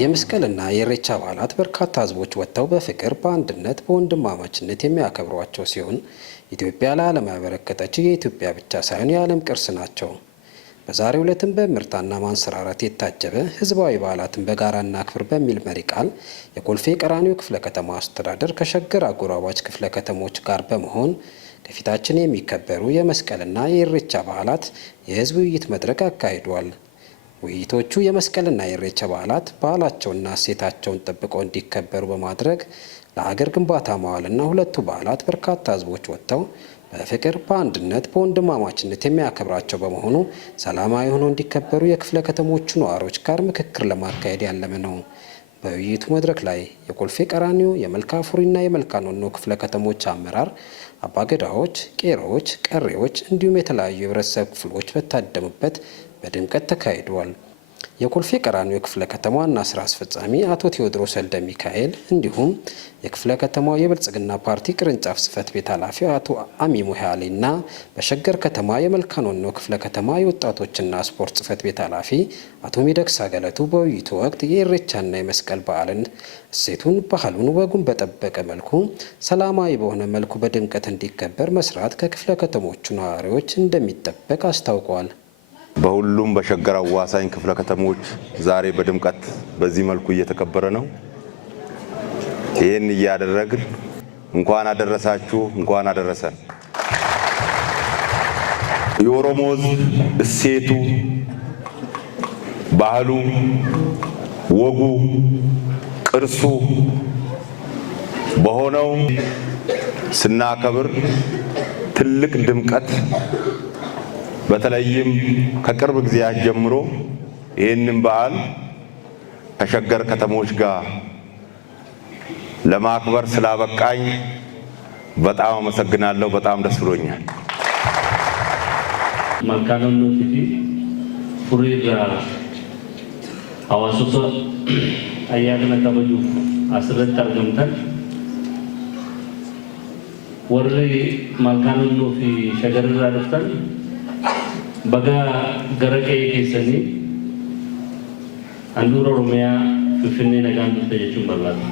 የመስቀልና የኢሬቻ በዓላት በርካታ ህዝቦች ወጥተው በፍቅር በአንድነት በወንድማማችነት የሚያከብሯቸው ሲሆን ኢትዮጵያ ለዓለም ያበረከተችው የኢትዮጵያ ብቻ ሳይሆን የዓለም ቅርስ ናቸው። በዛሬው ዕለትም በምርታና ማንሰራራት የታጀበ ህዝባዊ በዓላትን በጋራ እናክብር በሚል መሪ ቃል የኮልፌ ቀራኒዮ ክፍለ ከተማ አስተዳደር ከሸገር አጎራባች ክፍለ ከተሞች ጋር በመሆን ከፊታችን የሚከበሩ የመስቀልና የኢሬቻ በዓላት የህዝብ ውይይት መድረክ አካሂዷል። ውይይቶቹ የመስቀልና የኢሬቻ በዓላት ባህላቸውና እሴታቸውን ጠብቀው እንዲከበሩ በማድረግ ለሀገር ግንባታ መዋልና ሁለቱ በዓላት በርካታ ህዝቦች ወጥተው በፍቅር በአንድነት በወንድማማችነት የሚያከብራቸው በመሆኑ ሰላማዊ ሆነው እንዲከበሩ የክፍለ ከተሞቹ ነዋሪዎች ጋር ምክክር ለማካሄድ ያለመ ነው። በውይይቱ መድረክ ላይ የኮልፌ ቀራኒዮ የመልካ ፉሪና የመልካ ኖኖ ክፍለ ከተሞች አመራር፣ አባገዳዎች፣ ቄሮዎች፣ ቀሬዎች እንዲሁም የተለያዩ የህብረተሰብ ክፍሎች በታደሙበት በድምቀት ተካሂዷል። የኮልፌ ቀራኒዮ ክፍለ ከተማ ዋና ስራ አስፈጻሚ አቶ ቴዎድሮስ ወልደ ሚካኤል እንዲሁም የክፍለ ከተማው የብልጽግና ፓርቲ ቅርንጫፍ ጽህፈት ቤት ኃላፊ አቶ አሚሙ ሀያሌና በሸገር ከተማ የመልካ ኖኖ ክፍለ ከተማ የወጣቶችና ስፖርት ጽህፈት ቤት ኃላፊ አቶ ሚደቅሳ ገለቱ በውይይቱ ወቅት የኢሬቻና የመስቀል በዓልን እሴቱን፣ ባህሉን፣ ወጉን በጠበቀ መልኩ ሰላማዊ በሆነ መልኩ በድምቀት እንዲከበር መስራት ከክፍለ ከተሞቹ ነዋሪዎች እንደሚጠበቅ አስታውቀዋል። በሁሉም በሸገር አዋሳኝ ክፍለ ከተሞች ዛሬ በድምቀት በዚህ መልኩ እየተከበረ ነው። ይህን እያደረግን እንኳን አደረሳችሁ እንኳን አደረሰን። የኦሮሞ ሕዝብ እሴቱ፣ ባህሉ፣ ወጉ፣ ቅርሱ በሆነው ስናከብር ትልቅ ድምቀት በተለይም ከቅርብ ጊዜያት ጀምሮ ይህንን በዓል ከሸገር ከተሞች ጋር ለማክበር ስላበቃኝ በጣም አመሰግናለሁ። በጣም ደስ ብሎኛል። መልካ ኖኖ ፉሪራ ሐዋሶሶ አያና ከበጁ አስረት አርገምተን ወሪ መልካ ኖኖ ፊ ሸገርራ ደፍተን baga garaqee keessanii handhuura oromiyaa finfinnee nagaan dhufte jechuun barbaada.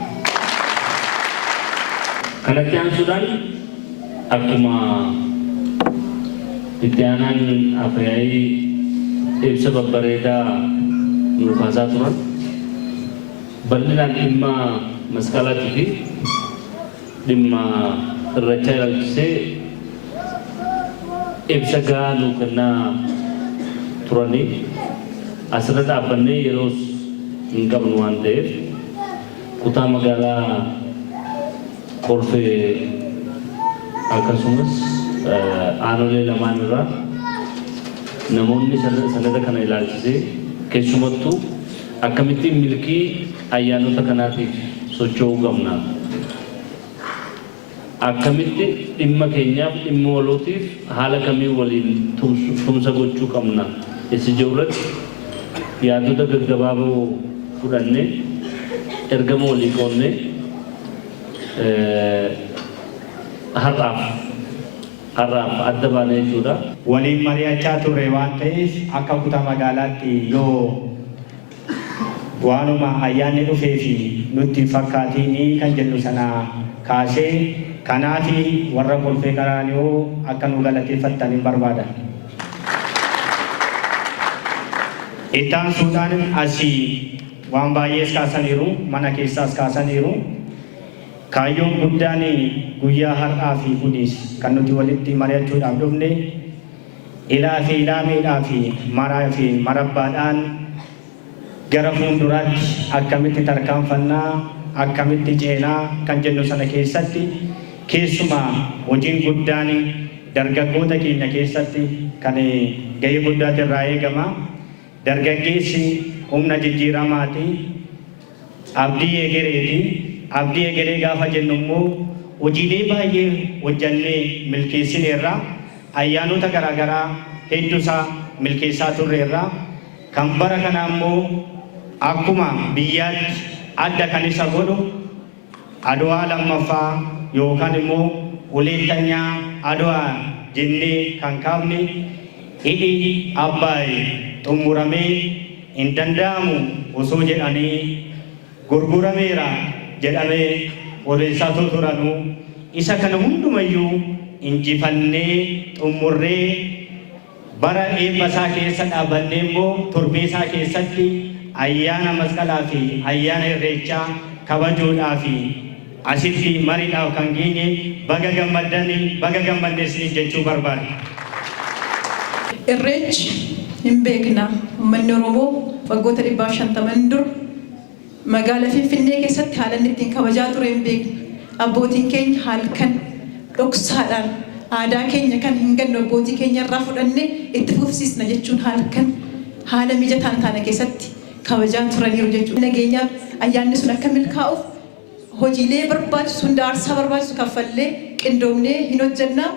Kanatti aansuudhaan akkuma itti aanaan afyaa'ii ibsa babbareedaa nu kaasaa turan bal'inaan dhimma masqalaatii fi dhimma irreechaa ilaalchisee ibsa gaanu kana turani asirratti dhaabbannee yeroo hin qabnu waan ta'eef kutaa magaalaa Kolfee akkasumas aanolee lamaan irraa namoonni sanada kana ilaalchisee keessumattuu akkamittiin milkii ayyaanota kanaatiif socho'uu qabna, akkamitti dhimma keenyaaf dhimma walootiif haala kamii waliin tumsa gochuu qabna isi jirratti yaadota gaggabaaboo fudhannee ergama walii qoonnee har'aaf adda baanee jechuudha. Waliin mari'achaa turre waan ta'eef akka kutaa magaalaatti yoo waanuma ayyaanni dhufee fi nutti fakkaatiin kan jennu sana kaasee kanaafi warra Kolfee Qaraaniyoo akka nu galateeffattan barbaada. Ittaan suudhaan asii waan baay'ees kaasaniiru, mana keessaas kaasaniiru. Kaayyoon guddaan guyyaa har'aa fi kunis kan nuti walitti mari'achuudhaaf dhufne ilaa fi ilaameedhaa fi maraa fi marabbaadhaan gara fuulduraatti akkamitti tarkaanfannaa, akkamitti ceenaa kan jennu sana keessatti keessumaa hojiin guddaan dargaggoota keenya keessatti kan gahee guddaatu irraa eegama. Dargaggeessi humna jijjiiramaati, abdii egereeti. Abdii egeree gaafa jennu immoo hojiilee baay'ee hojjannee milkeessineerra, ayyaanota garaagaraa hedduusaa milkeessaa turreerra. Kan bara kana immoo akkuma biyyaatti adda kan isa godhu Adwaa lammaffaa yookaan immoo waliittanyaa Adwaa jennee kan kaafne hidhi Abbaay xumuramee hin danda'amu osoo jedhanii gurgurameera jedhamee odeessaatu turanu isa kana hundumayyuu injifannee xumurree bara eebbasaa keessa dhaabannee immoo torbeesaa keessatti ayyaana masqalaa fi ayyaana irreechaa kabajuudhaa fi asitti mariidhaaf kan geenye baga gammaddees jechuu barbaada. Irreechi hin beekna uummanni Oromoo waggoota 150 dur magaalaa Finfinnee keessatti haala inni ittiin kabajaa ture hin beekna. Abbootiin keenya halkan dhoksaadhaan aadaa keenya kan hin ganne abbootii keenya irraa fudhannee itti fufsiisna jechuun halkan haala mijataan taane keessatti kabajaa turaniiru jechuudha. Nageenyaaf ayyaanni sun akka milkaa'uuf hojiilee barbaachisu hunda aarsaa barbaachisu kaffallee qindoomnee hin hojjennaa.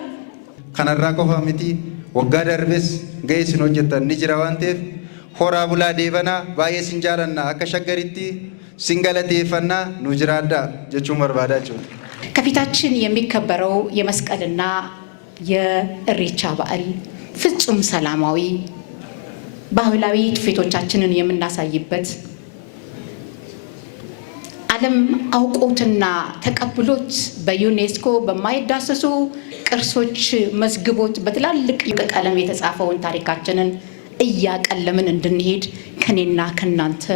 Kanarraa qofa miti waggaa darbes ga'ee isin hojjettan ni jira waan ta'eef horaa bulaa deebanaa baay'ee sin jaalanna akka shaggaritti sin galateeffannaa nu jiraadhaa jechuun barbaadaa jechuudha. ከፊታችን የሚከበረው የመስቀልና የእሬቻ በዓል ፍጹም ሰላማዊ ባህላዊ ትውፊቶቻችንን የምናሳይበት ዓለም አውቆትና ተቀብሎት በዩኔስኮ በማይዳሰሱ ቅርሶች መዝግቦት በትላልቅ ቀለም የተጻፈውን ታሪካችንን እያቀለምን እንድንሄድ ከኔና ከናንተ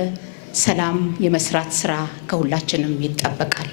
ሰላም የመስራት ስራ ከሁላችንም ይጠበቃል።